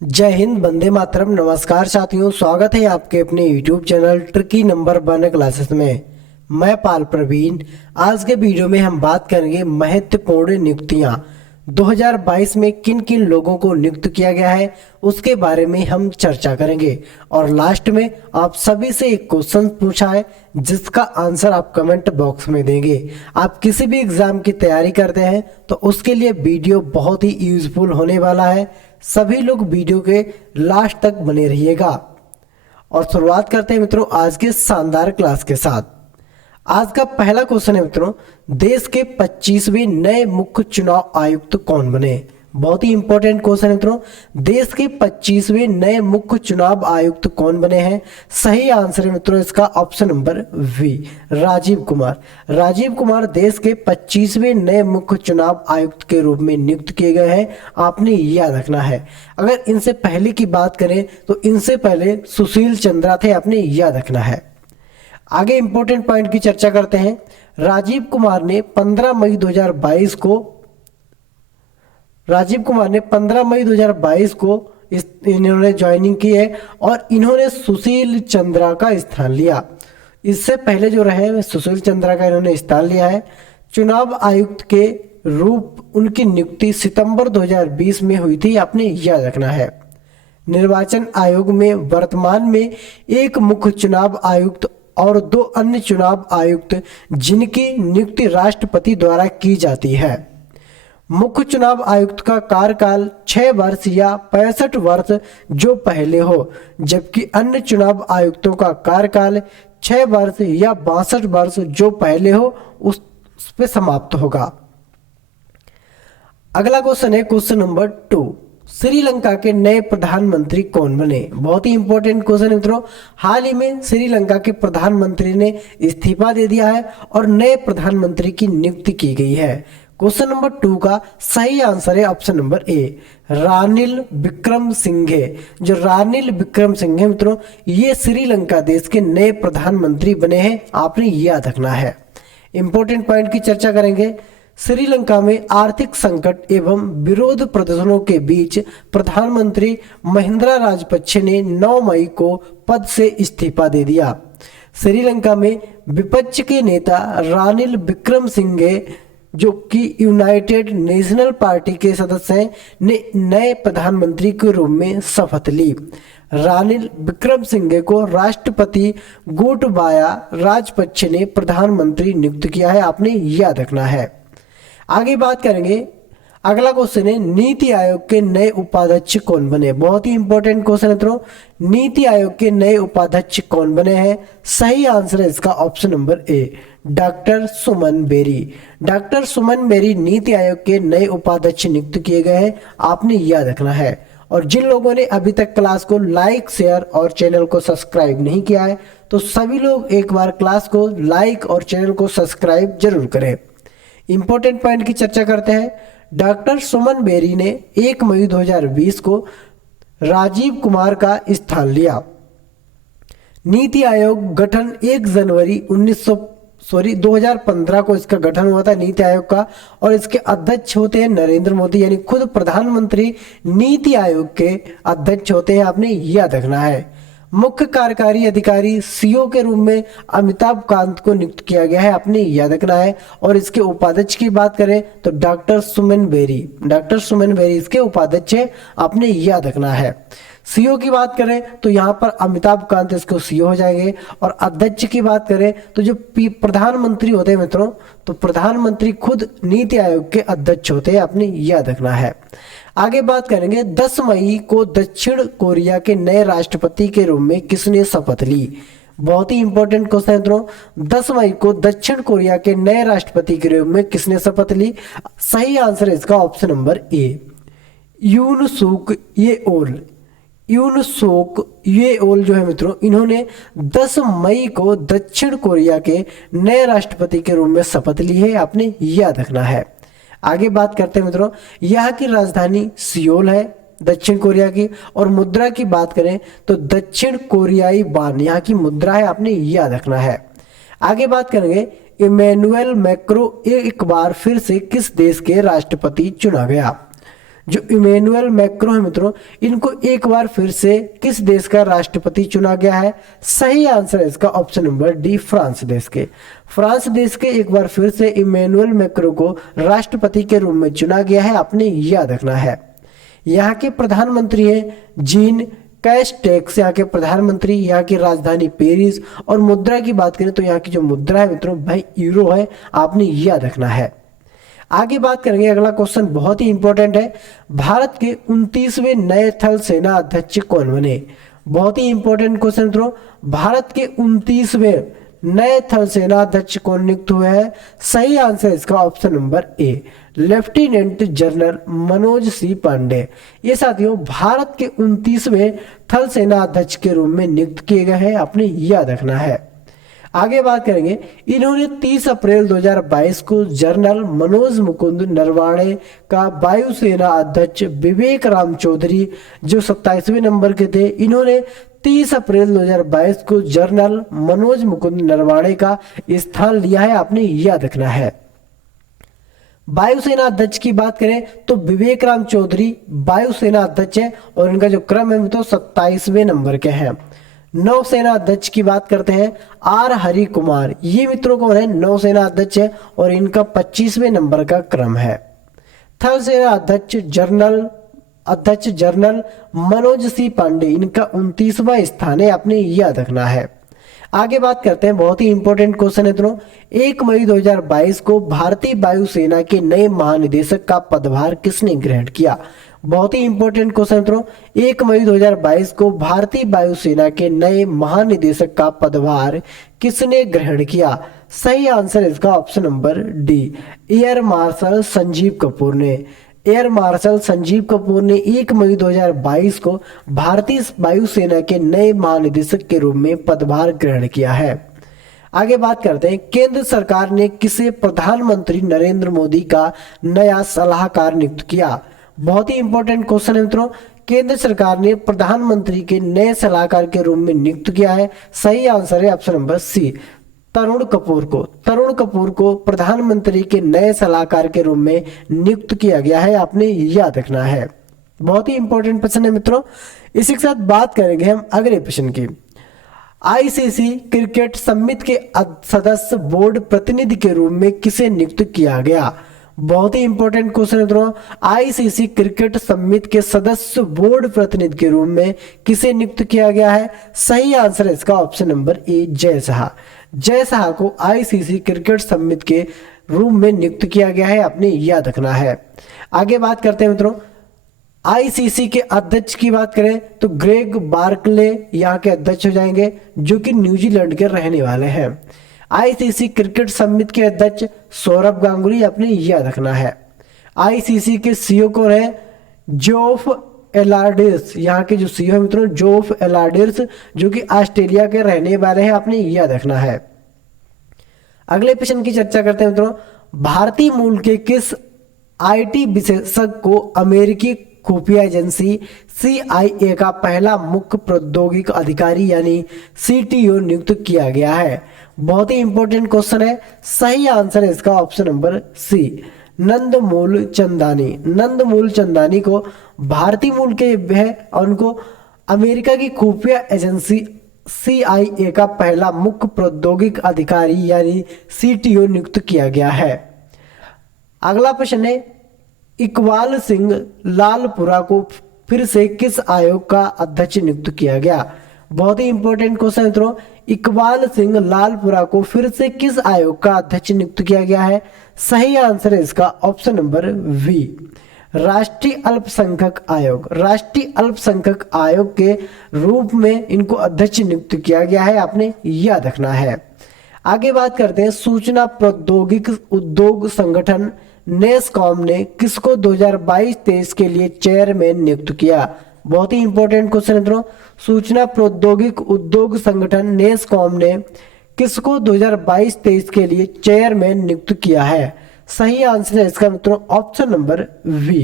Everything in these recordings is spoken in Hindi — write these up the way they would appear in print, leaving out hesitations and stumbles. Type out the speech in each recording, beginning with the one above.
जय हिंद, वंदे मातरम। नमस्कार साथियों, स्वागत है आपके अपने YouTube channel tricky number 1 classes में। मैं पाल प्रवीण। आज के वीडियो में हम बात करेंगे महत्वपूर्ण नियुक्तियां 2022 में किन किन लोगों को नियुक्त किया गया है उसके बारे में हम चर्चा करेंगे। और लास्ट में आप सभी से एक क्वेश्चन पूछा है जिसका आंसर आप कमेंट बॉक्स में देंगे। आप किसी भी एग्जाम की तैयारी करते हैं तो उसके लिए वीडियो बहुत ही यूजफुल होने वाला है। सभी लोग वीडियो के लास्ट तक बने रहिएगा। और शुरुआत करते हैं मित्रों आज के शानदार क्लास के साथ। आज का पहला क्वेश्चन है मित्रों, देश के 25वें नए मुख्य चुनाव आयुक्त कौन बने। बहुत ही इंपॉर्टेंट क्वेश्चन है मित्रों, देश के 25वें नए मुख्य चुनाव आयुक्त कौन बने हैं। सही आंसर है मित्रों इसका option number B, Rajiv Kumar. Rajiv Kumar देश के 25वें नए मुख्य चुनाव आयुक्त के रूप में नियुक्त किए गए हैं। आपने याद रखना है। अगर इनसे पहले की बात करें तो इनसे पहले सुशील चंद्रा थे, आपने याद रखना है। आगे इंपॉर्टेंट पॉइंट की चर्चा करते हैं। राजीव कुमार ने 15 मई 2022 को इन्होंने ज्वाइनिंग की है और इन्होंने सुशील चंद्रा का स्थान लिया। इससे पहले जो रहे सुशील चंद्रा का इन्होंने स्थान लिया है। चुनाव आयुक्त के रूप उनकी नियुक्ति सितंबर 2020 में हुई थी, आपने याद रखना है। निर्वाचन आयोग में वर्तमान में एक मुख्य चुनाव आयुक्त और 2 अन्य चुनाव आयुक्त जिनकी नियुक्ति राष्ट्रपति द्वारा की जाती है। मुख्य चुनाव आयुक्त का कार्यकाल 6 वर्ष या 65 वर्ष जो पहले हो, जबकि अन्य चुनाव आयुक्तों का कार्यकाल 6 वर्ष या 62 वर्ष जो पहले हो उस पे समाप्त होगा। अगला क्वेश्चन है क्वेश्चन नंबर 2, श्रीलंका के नए प्रधानमंत्री कौन बने। बहुत ही इंपॉर्टेंट क्वेश्चन है मित्रों। हाल ही में श्रीलंका के प्रधानमंत्री ने इस्तीफा दे दिया है और नए प्रधानमंत्री की नियुक्ति की गई है। क्वेश्चन नंबर 2 का सही आंसर है ऑप्शन नंबर ए, रानिल विक्रमसिंघे। जो रानिल विक्रमसिंघे मित्रों, ये श्रीलंका देश के नए प्रधानमंत्री बने हैं, आपने याद रखना है। इंपॉर्टेंट पॉइंट की चर्चा करेंगे। श्रीलंका में आर्थिक संकट एवं विरोध प्रदर्शनों के बीच प्रधानमंत्री महिंद्रा राजपक्षे ने 9 मई को पद से इस्तीफा दे दिया। श्रीलंका में विपक्ष के नेता रानिल विक्रमसिंघे जो कि यूनाइटेड नेशनल पार्टी के सदस्य हैं ने नए प्रधानमंत्री के रूप में शपथ ली। रानिल विक्रमसिंघे को राष्ट्रपति गोटबाया राजपक्षे ने प्रधानमंत्री नियुक्त किया है, आपने याद रखना है। आगे बात करेंगे। अगला क्वेश्चन है नीति आयोग के नए उपाध्यक्ष कौन बने। बहुत ही इंपॉर्टेंट क्वेश्चन है मित्रों, नीति आयोग के नए उपाध्यक्ष कौन बने हैं। सही आंसर है इसका option number A, doctor Suman Bery. Doctor Suman Bery NITI Aayog के नए उपाध्यक्ष नियुक्त किए गए हैं, आपने याद रखना है। और जिन लोगों ने अभी तक क्लास को लाइक, शेयर और चैनल को सब्सक्राइब नहीं किया है तो सभी लोग एक बार क्लास को लाइक और चैनल को सब्सक्राइब जरूर करें। इंपॉर्टेंट पॉइंट की चर्चा करते हैं। डॉक्टर सुमन बेरी ने 1 मई 2020 को राजीव कुमार का स्थान लिया। नीति आयोग गठन 1 जनवरी 2015 को इसका गठन हुआ था नीति आयोग का, और इसके अध्यक्ष होते हैं नरेंद्र मोदी, यानी खुद प्रधानमंत्री नीति आयोग के अध्यक्ष होते हैं, आपने याद रखना है। मुख्य कार्यकारी अधिकारी सीओ के रूप में अमिताभ कांत को नियुक्त किया गया है, आपने याद रखना है। और इसके उपाध्यक्ष की बात करें तो डॉक्टर सुमन बेरी इसके उपाध्यक्ष है, आपने याद रखना है। सीओ की बात करें तो यहाँ पर अमिताभ कांत इसको सीओ हो जाएंगे। और अध्यक्ष की बात करें तो जो प्रधानमंत्री होते हैं मित्रों, तो प्रधानमंत्री खुद नीति आयोग के अध्यक्ष होते हैं, आपने याद रखना है। आगे बात करेंगे 10 मई को दक्षिण कोरिया के नए राष्ट्रपति के रूप में किसने शपथ ली। बहुत ही इंपॉर्टेंट क्वेश्चन है मित्रों, 10 मई को दक्षिण कोरिया के नए राष्ट्रपति के रूप में किसने शपथ ली। सही आंसर है इसका ऑप्शन नंबर ए, यून सूक येओल जो है मित्रों, इन्होंने 10 मई को दक्षिण कोरिया के नए राष्ट्रपति के रूप में शपथ ली है, आपने याद रखना है। आगे बात करते हैं मित्रों, यहाँ की राजधानी सियोल है दक्षिण कोरिया की। और मुद्रा की बात करें तो दक्षिण कोरियाई वान यहाँ की मुद्रा है, आपने याद रखना है। आगे बात करेंगे इमैनुअल मैक्रो एक बार फिर से किस देश के राष्ट्रपति चुना गया। जो इमैनुअल मैक्रो है मित्रों, इनको एक बार फिर से किस देश का राष्ट्रपति चुना गया है? सही आंसर है इसका ऑप्शन नंबर डी, फ्रांस देश के। फ्रांस देश के एक बार फिर से इमैनुअल मैक्रो को राष्ट्रपति के रूप में चुना गया है, आपने याद रखना है। यहाँ के प्रधानमंत्री हैं जीन कैस्टेक्स, यहाँ के प्रधानमंत्री। यहाँ की राजधानी पेरिस। और मुद्रा की बात करें तो यहाँ की जो मुद्रा है मित्रों भाई यूरो है, आपने याद रखना है। आगे बात करेंगे, अगला क्वेश्चन बहुत ही इंपॉर्टेंट है। भारत के 29वें नए थल सेना अध्यक्ष कौन बने? बहुत ही इंपॉर्टेंट क्वेश्चन मित्रों। भारत के 29वें नए थल सेना अध्यक्ष कौन नियुक्त हुए हैं? सही आंसर इसका option number A, lieutenant general Manoj C Pande. ये साथियों भारत के 29वें थल सेना अध्यक्ष के रूप में नियुक्त किए गए हैं, आपने याद रखना है। आगे बात करेंगे, इन्होंने 30 अप्रैल 2022 को जनरल मनोज मुकुंद नरवाणे का वायुसेना अध्यक्ष विवेक राम चौधरी जो 27वें नंबर के थे, इन्होंने 30 अप्रैल 2022 को जनरल मनोज मुकुंद नरवाणे का स्थान लिया है, आपने याद रखना है। वायुसेना अध्यक्ष की बात करें तो विवेक राम चौधरी वायुसेना अध्यक्ष है और इनका जो क्रम है तो 27वें नंबर के हैं। नौसेना अध्यक्ष की बात करते हैं, आर हरि कुमार, ये मित्रों कौन है? नौसेना अध्यक्ष है और इनका 25वें नंबर का क्रम है। थल सेना अध्यक्ष जनरल मनोज सी पांडे, इनका 29वां स्थान है, आपने याद रखना है। आगे बात करते हैं, बहुत ही इंपॉर्टेंट क्वेश्चन है दोनों। 1 मई 2022 को भारतीय वायुसेना के नए महानिदेशक का पदभार किसने ग्रहण किया? बहुत ही इंपॉर्टेंट क्वेश्चन मित्रों। 1 मई 2022 को भारतीय वायुसेना के नए महानिदेशक का पदभार किसने ग्रहण किया? सही आंसर इसका option number D, air marshal Sanjeev Kapoor ने। एयर मार्शल संजीव कपूर ने 1 मई 2022 को भारतीय वायुसेना के नए महानिदेशक के रूप में पदभार ग्रहण किया है। आगे बात करते हैं, केंद्र सरकार ने किसे प्रधानमंत्री नरेंद्र मोदी का नया सलाहकार नियुक्त किया? बहुत ही इंपॉर्टेंट क्वेश्चन है मित्रों। केंद्र सरकार ने प्रधानमंत्री के नए सलाहकार के रूप में नियुक्त किया है, सही आंसर है ऑप्शन नंबर सी, तरुण कपूर को। तरुण कपूर को प्रधानमंत्री के नए सलाहकार के रूप में नियुक्त किया गया है, आपने याद रखना है। बहुत ही इंपॉर्टेंट प्रश्न है मित्रों। इसी के साथ बात करेंगे हम अगले प्रश्न की। आईसीसी क्रिकेट समिति के सदस्य बोर्ड प्रतिनिधि के रूप में किसे नियुक्त किया गया? बहुत ही इंपॉर्टेंट क्वेश्चन है दोस्तों। आईसीसी क्रिकेट समिति के सदस्य बोर्ड प्रतिनिधि के रूप में किसे नियुक्त किया गया है? सही आंसर है इसका ऑप्शन नंबर ए, जय शाह। जय शाह को आईसीसी क्रिकेट समिति के रूप में नियुक्त किया गया है, आपने याद रखना है। आगे बात करते हैं मित्रों, आईसीसी के अध्यक्ष की बात करें तो ग्रेग बार्कले यहाँ के अध्यक्ष हो जाएंगे, जो कि न्यूजीलैंड के रहने वाले हैं। आईसीसी क्रिकेट समिति के अध्यक्ष सौरभ गांगुली, अपने याद रखना है। आईसीसी के सीईओ कौन है? जोफ एलार्डिस, यहाँ के जो सीईओ मित्रों जोफ एलार्डिस, जो कि ऑस्ट्रेलिया के रहने वाले हैं, आपने याद रखना है। अगले प्रश्न की चर्चा करते हैं मित्रों। भारतीय मूल के किस आईटी विशेषज्ञ को अमेरिकी खुफिया एजेंसी CIA का पहला मुख्य प्रौद्योगिक अधिकारी यानी CTO नियुक्त किया गया है? बहुत ही इंपॉर्टेंट क्वेश्चन है। सही आंसर है इसका option number C, Nandmool Chandani. Nandmool Chandani को भारतीय मूल के है और उनको अमेरिका की खुफिया एजेंसी CIA का पहला मुख्य प्रौद्योगिक अधिकारी यानी CTO नियुक्त किया गया है। अगला प्रश्न है, इकबाल सिंह लालपुरा को फिर से किस आयोग का अध्यक्ष नियुक्त किया गया? बहुत ही इंपॉर्टेंट क्वेश्चन मित्रों। इकबाल सिंह लालपुरा को फिर से किस आयोग का अध्यक्ष नियुक्त किया गया है? सही आंसर है इसका ऑप्शन नंबर वी, राष्ट्रीय अल्पसंख्यक आयोग। राष्ट्रीय अल्पसंख्यक आयोग के रूप में इनको अध्यक्ष नियुक्त किया गया है, आपने याद रखना है। आगे बात करते हैं, सूचना प्रौद्योगिक उद्योग संगठन नेस्कॉम ने किसको 2022-23 के लिए चेयरमैन नियुक्त किया? बहुत ही इंपॉर्टेंट क्वेश्चन मित्रों। सूचना प्रौद्योगिक उद्योग संगठन नेस्कॉम ने किसको 2022-23 के लिए चेयरमैन नियुक्त किया है? सही आंसर है इसका मित्रों option number B,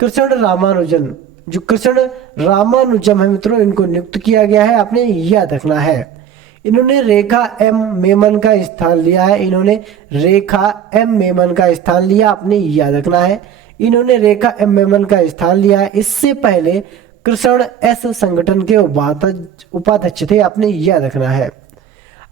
Krishna Ramanujan. जो कृष्ण रामानुजम है मित्रों, इनको नियुक्त किया गया है, आपने याद रखना है। इन्होंने रेखा एम मेमन का स्थान लिया है। इन्होंने रेखा एम मेमन का स्थान लिया, आपने याद रखना है। इन्होंने रेखा एम का स्थान लिया है। इससे पहले कृष्ण एस संगठन के उपाध्यक्ष थे, आपने याद रखना है।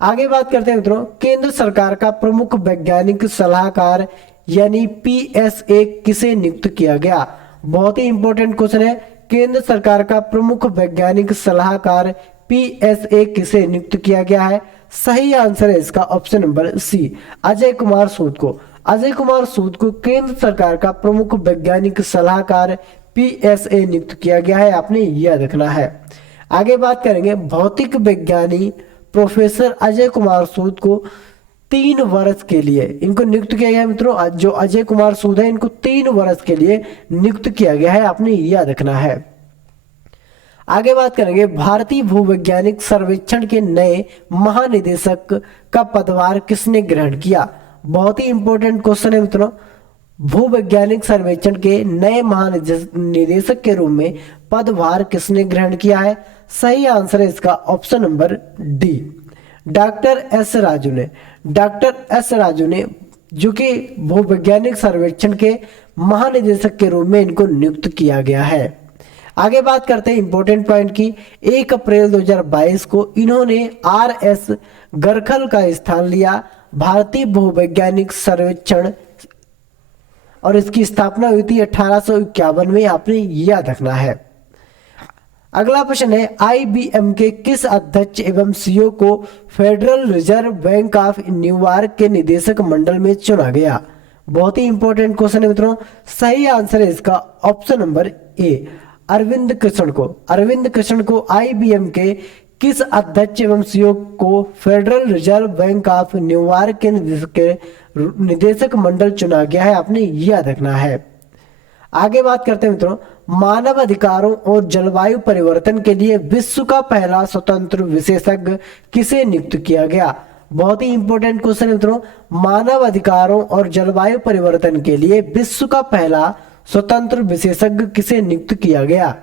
आगे बात करते हैं मित्रों, केंद्र सरकार का प्रमुख वैज्ञानिक सलाहकार यानी PSA किसे नियुक्त किया गया? बहुत ही इंपॉर्टेंट क्वेश्चन है। केंद्र सरकार का प्रमुख वैज्ञानिक सलाहकार PSA किसे नियुक्त किया गया है? सही आंसर है इसका option number C, Ajay Kumar Sood को। अजय कुमार सूद को केंद्र सरकार का प्रमुख वैज्ञानिक सलाहकार PSA नियुक्त किया गया है, आपने याद रखना है। आगे बात करेंगे, भौतिक विज्ञानी प्रोफेसर अजय कुमार सूद को 3 वर्ष के लिए इनको नियुक्त किया गया है मित्रों। जो अजय कुमार सूद है इनको 3 वर्ष के लिए नियुक्त किया गया है, आपने याद रखना है। आगे बात करेंगे, भारतीय भूवैज्ञानिक सर्वेक्षण के नए महानिदेशक का पदभार किसने ग्रहण किया? बहुत ही इंपॉर्टेंट क्वेश्चन है मित्रों। भूवैज्ञानिक सर्वेक्षण के नए महानिदेशक के रूप में पदभार किसने ग्रहण किया है? सही आंसर है इसका option number D, doctor S Raju ने। डॉक्टर एस राजू ने, जो कि भूवैज्ञानिक सर्वेक्षण के महानिदेशक के रूप में इनको नियुक्त किया गया है। आगे बात करते हैं इंपॉर्टेंट पॉइंट की। 1 अप्रैल 2022 को इन्होंने RS गरखल का स्थान लिया। भारतीय भूवैज्ञानिक सर्वेक्षण और इसकी स्थापना हुई थी 1851 में, आपने याद रखना है। अगला प्रश्न है, IBM के किस अध्यक्ष एवं CEO को federal reserve bank of New York के निदेशक मंडल में चुना गया? बहुत ही इंपॉर्टेंट क्वेश्चन है मित्रों। सही आंसर है इसका option number A, Arvind Krishna को। अरविंद कृष्ण को IBM के किस अध्यक्ष एवं CEO को federal reserve bank of New York के निदेशक मंडल चुना गया है, आपने याद रखना है। आगे बात करते हैं मित्रों, मानव अधिकारों और जलवायु परिवर्तन के लिए विश्व का पहला स्वतंत्र विशेषज्ञ किसे नियुक्त किया गया? बहुत ही इंपॉर्टेंट क्वेश्चन है मित्रों। मानव अधिकारों और जलवायु परिवर्तन के लिए विश्व का पहला स्वतंत्र विशेषज्ञ किसे नियुक्त किया गया?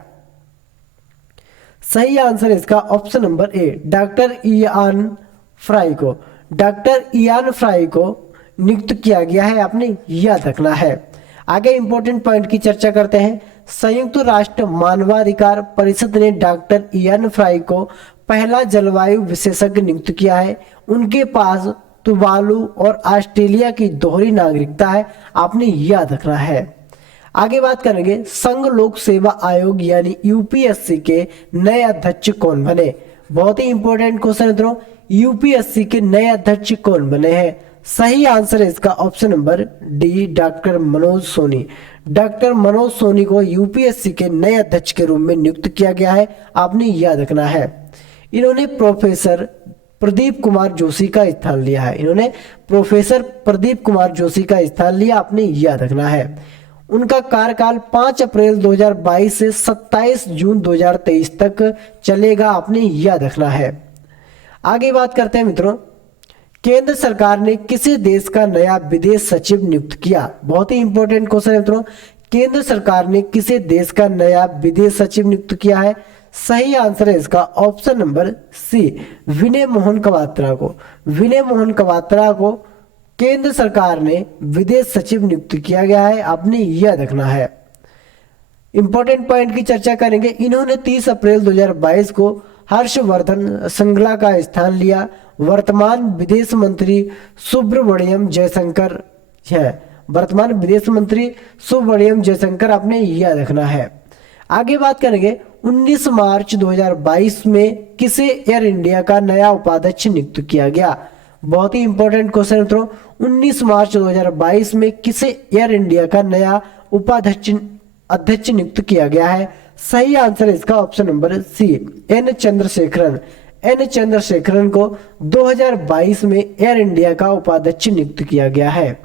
सही आंसर है इसका option number A, doctor Ian fry को। डॉक्टर इयान फ्राई को नियुक्त किया गया है, आपने याद रखना है। आगे इंपॉर्टेंट पॉइंट की चर्चा करते हैं। संयुक्त राष्ट्र मानवाधिकार परिषद ने डॉक्टर इयान फ्राई को पहला जलवायु विशेषज्ञ नियुक्त किया है। उनके पास तुवालू और ऑस्ट्रेलिया की दोहरी नागरिकता है, आपने याद रखना है। आगे बात करेंगे, संघ लोक सेवा आयोग यानी UPSC के नए अध्यक्ष कौन बने? बहुत ही इंपॉर्टेंट क्वेश्चन मित्रों, UPSC के नए अध्यक्ष कौन बने हैं? सही आंसर है इसका option number D, doctor Manoj Soni. Doctor Manoj Soni को UPSC के नए अध्यक्ष के रूप में नियुक्त किया गया है, आपने याद रखना है। इन्होंने प्रोफेसर प्रदीप कुमार जोशी का स्थान लिया है। इन्होंने प्रोफेसर प्रदीप कुमार जोशी का स्थान लिया, आपने याद रखना है। उनका कार्यकाल 5 अप्रैल 2022 से 27 जून 2023 तक चलेगा, आपने याद रखना है। आगे बात करते हैं मित्रों, केंद्र सरकार ने किसी देश का नया विदेश सचिव नियुक्त किया? बहुत ही इंपॉर्टेंट क्वेश्चन है मित्रों। केंद्र सरकार ने किसी देश का नया विदेश सचिव नियुक्त किया है? सही आंसर है इसका ऑप्शन नंबर सी, विनय मोहन क्वात्रा को। विनय मोहन क्वात्रा को केंद्र सरकार ने विदेश सचिव नियुक्त किया गया है, आपने याद रखना है। इंपॉर्टेंट पॉइंट की चर्चा करेंगे। इन्होंने 30 अप्रैल 2022 को हर्षवर्धन श्रृंगला का स्थान लिया। वर्तमान विदेश मंत्री सुब्रमण्यम जयशंकर है। वर्तमान विदेश मंत्री सुब्रमण्यम जयशंकर, आपने याद रखना है। आगे बात करेंगे, 19 मार्च 2022 में किसे एयर इंडिया का नया उपाध्यक्ष नियुक्त किया गया? बहुत ही इंपॉर्टेंट क्वेश्चन मित्रों। 19 मार्च 2022 में किसे एयर इंडिया का नया अध्यक्ष नियुक्त किया गया है? सही आंसर है इसका option number C, N Chandrasekaran. N Chandrasekaran को 2022 में एयर इंडिया का उपाध्यक्ष नियुक्त किया गया है।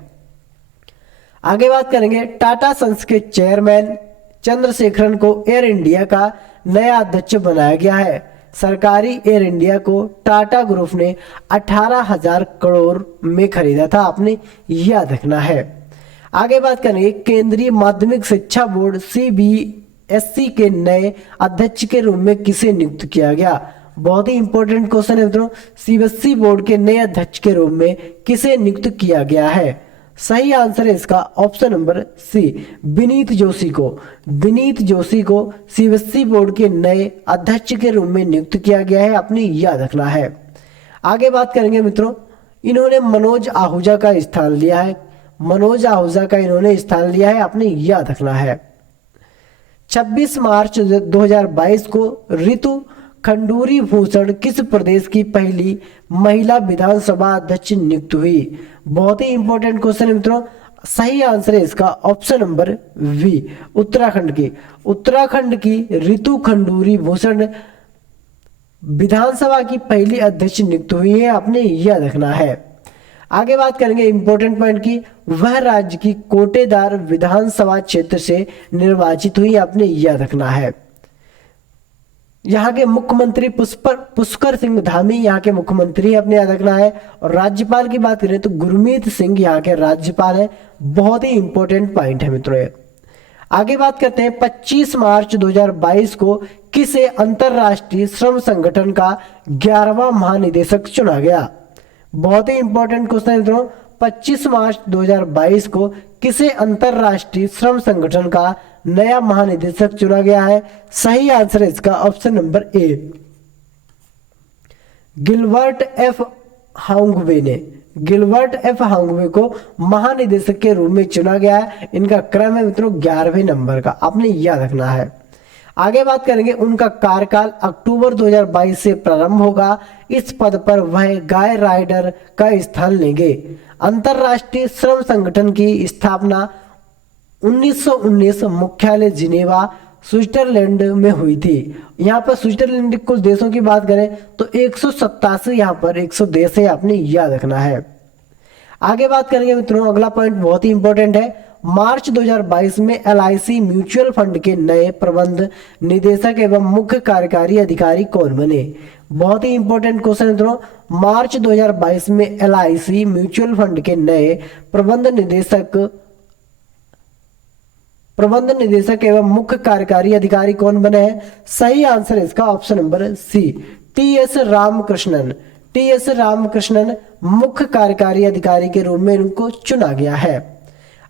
आगे बात करेंगे, टाटा सन्स के चेयरमैन चंद्रशेखरन को एयर इंडिया का नया अध्यक्ष बनाया गया है। सरकारी एयर इंडिया को टाटा ग्रुप ने 18,000 करोड़ में खरीदा था, आपने याद रखना है। आगे बात करेंगे, केंद्रीय माध्यमिक शिक्षा बोर्ड CBSE के नए अध्यक्ष के रूप में किसे नियुक्त किया गया? बहुत ही इंपॉर्टेंट क्वेश्चन है मित्रों। CBSE बोर्ड के नए अध्यक्ष के रूप में किसे नियुक्त किया गया है? सही आंसर है इसका option number C, Vineet Joshi को। विनीत जोशी को सीबीएसई बोर्ड के नए अध्यक्ष के रूप में नियुक्त किया गया है, आपने याद रखना है। आगे बात करेंगे मित्रों, इन्होंने मनोज आहूजा का स्थान लिया है। मनोज आहूजा का इन्होंने स्थान लिया है, आपने याद रखना है। 26 मार्च 2022 को रितु खंडूरी भूषण किस प्रदेश की पहली महिला विधानसभा अध्यक्ष नियुक्त हुई? बहुत ही इंपॉर्टेंट क्वेश्चन है मित्रों। सही आंसर है इसका ऑप्शन नंबर बी, उत्तराखंड की। उत्तराखंड की रितु खंडूरी भूषण विधानसभा की पहली अध्यक्ष नियुक्त हुई है, आपने याद रखना है। आगे बात करेंगे इंपॉर्टेंट पॉइंट की, वह राज्य की कोटेदार विधानसभा क्षेत्र से निर्वाचित हुई, आपने याद रखना है। यहाँ के मुख्यमंत्री पुष्कर सिंह धामी यहाँ के मुख्यमंत्री अपने याद रखना है। और राज्यपाल की बात करें तो गुरमीत सिंह यहाँ के राज्यपाल हैं। बहुत ही इंपॉर्टेंट पॉइंट है मित्रों ये। आगे बात करते हैं, 25 मार्च 2022 को किसे अंतरराष्ट्रीय श्रम संगठन का 11वां महानिदेशक चुना गया? बहुत ही इंपॉर्टेंट क्वेश्चन है मित्रों। 25 मार्च 2022 को किसे अंतरराष्ट्रीय श्रम संगठन का नया महानिदेशक चुना गया है? सही आंसर है इसका option number A, Gilbert F Houngbo ने। गिलबर्ट एफ हांगवे को महानिदेशक के रूप में चुना गया है। इनका क्रम है मित्रों 11वें नंबर का, आपने याद रखना है। आगे बात करेंगे, उनका कार्यकाल अक्टूबर 2022 से प्रारंभ होगा। इस पद पर वह गाय राइडर का स्थान लेंगे। अंतरराष्ट्रीय श्रम संगठन की स्थापना 1919 मुख्यालय जिनेवा स्विट्जरलैंड में हुई थी। यहाँ पर स्विट्जरलैंड कुल देशों की बात करें तो 187 यहाँ पर 100 देश है, आपने याद रखना है। आगे बात करेंगे मित्रों, अगला पॉइंट बहुत ही इंपॉर्टेंट है। मार्च 2022 में LIC म्यूचुअल फंड के नए प्रबंध निदेशक एवं मुख्य कार्यकारी अधिकारी कौन बने? बहुत ही इंपॉर्टेंट क्वेश्चन है मित्रों। मार्च 2022 में LIC म्यूचुअल फंड के नए प्रबंध निदेशक एवं मुख्य कार्यकारी अधिकारी कौन बने हैं? सही आंसर है इसका option number C, TS Ramakrishnan. TS Ramakrishnan मुख्य कार्यकारी अधिकारी के रूप में इनको चुना गया है।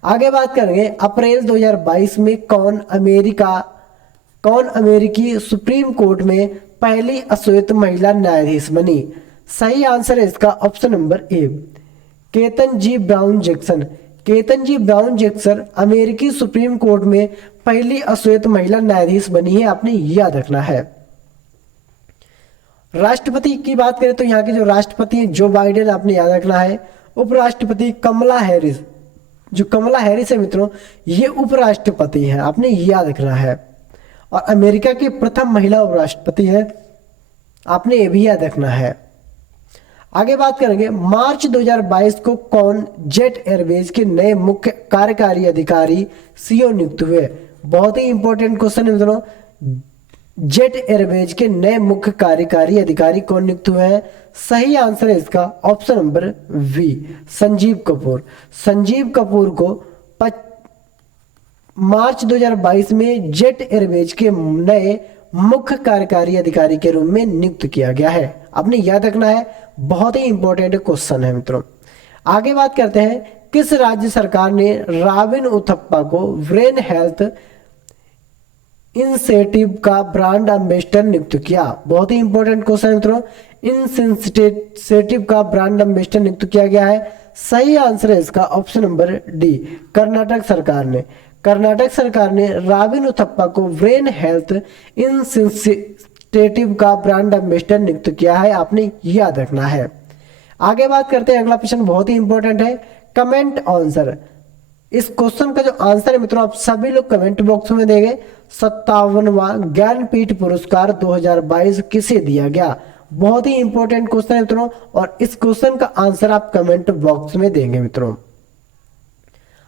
आगे बात करेंगे, अप्रैल 2022 में कौन अमेरिकी सुप्रीम कोर्ट में पहली अश्वेत महिला न्यायाधीश बनी? सही आंसर है इसका option number A, Ketanji Brown Jackson. Ketanji Brown Jackson अमेरिकी सुप्रीम कोर्ट में पहली अश्वेत महिला न्यायाधीश बनी है, आपने याद रखना है। राष्ट्रपति की बात करें तो यहाँ के जो राष्ट्रपति हैं जो बाइडेन, आपने याद रखना है। उपराष्ट्रपति कमला हैरिस, जो कमला हैरिस है मित्रों ये उपराष्ट्रपति है, आपने याद रखना है। और अमेरिका की प्रथम महिला उपराष्ट्रपति है, आपने ये भी याद रखना है। आगे बात करेंगे, मार्च 2022 को कौन जेट एयरवेज के नए मुख्य कार्यकारी अधिकारी CEO नियुक्त हुए? बहुत ही इंपॉर्टेंट क्वेश्चन है मित्रों। जेट एयरवेज के नए मुख्य कार्यकारी अधिकारी कौन नियुक्त हुए हैं? सही आंसर है इसका option number B, Sanjeev Kapoor. Sanjeev Kapoor को मार्च 2022 में जेट एयरवेज के नए मुख्य कार्यकारी अधिकारी के रूप में नियुक्त किया गया है, आपने याद रखना है। बहुत ही इंपॉर्टेंट क्वेश्चन है मित्रों। आगे बात करते हैं, किस राज्य सरकार ने रॉबिन उथप्पा को ब्रेन हेल्थ इनिशिएटिव का ब्रांड एम्बेसडर नियुक्त किया? बहुत ही इंपॉर्टेंट क्वेश्चन है मित्रों। इनिशिएटिव का ब्रांड एम्बेसडर नियुक्त किया गया है। सही आंसर है इसका ऑप्शन नंबर डी, कर्नाटक सरकार ने। कर्नाटक सरकार ने रॉबिन उथप्पा को ब्रेन हेल्थ इनिशिएटिव का ब्रांड एम्बेसडर नियुक्त किया है, आपने याद रखना है। आगे बात करते हैं, अगला प्रश्न बहुत ही इंपॉर्टेंट है, कमेंट आंसर। इस क्वेश्चन का जो आंसर है मित्रों आप सभी लोग कमेंट बॉक्स में देंगे। 57वां ज्ञानपीठ पुरस्कार 2022 किसे दिया गया? बहुत ही इंपॉर्टेंट क्वेश्चन है मित्रों और इस क्वेश्चन का आंसर आप कमेंट बॉक्स में देंगे मित्रों।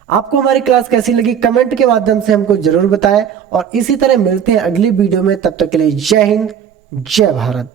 आपको हमारी क्लास कैसी लगी कमेंट के माध्यम से हमको जरूर बताएं और इसी तरह मिलते हैं अगली वीडियो में। तब तक के लिए जय हिंद, जय भारत।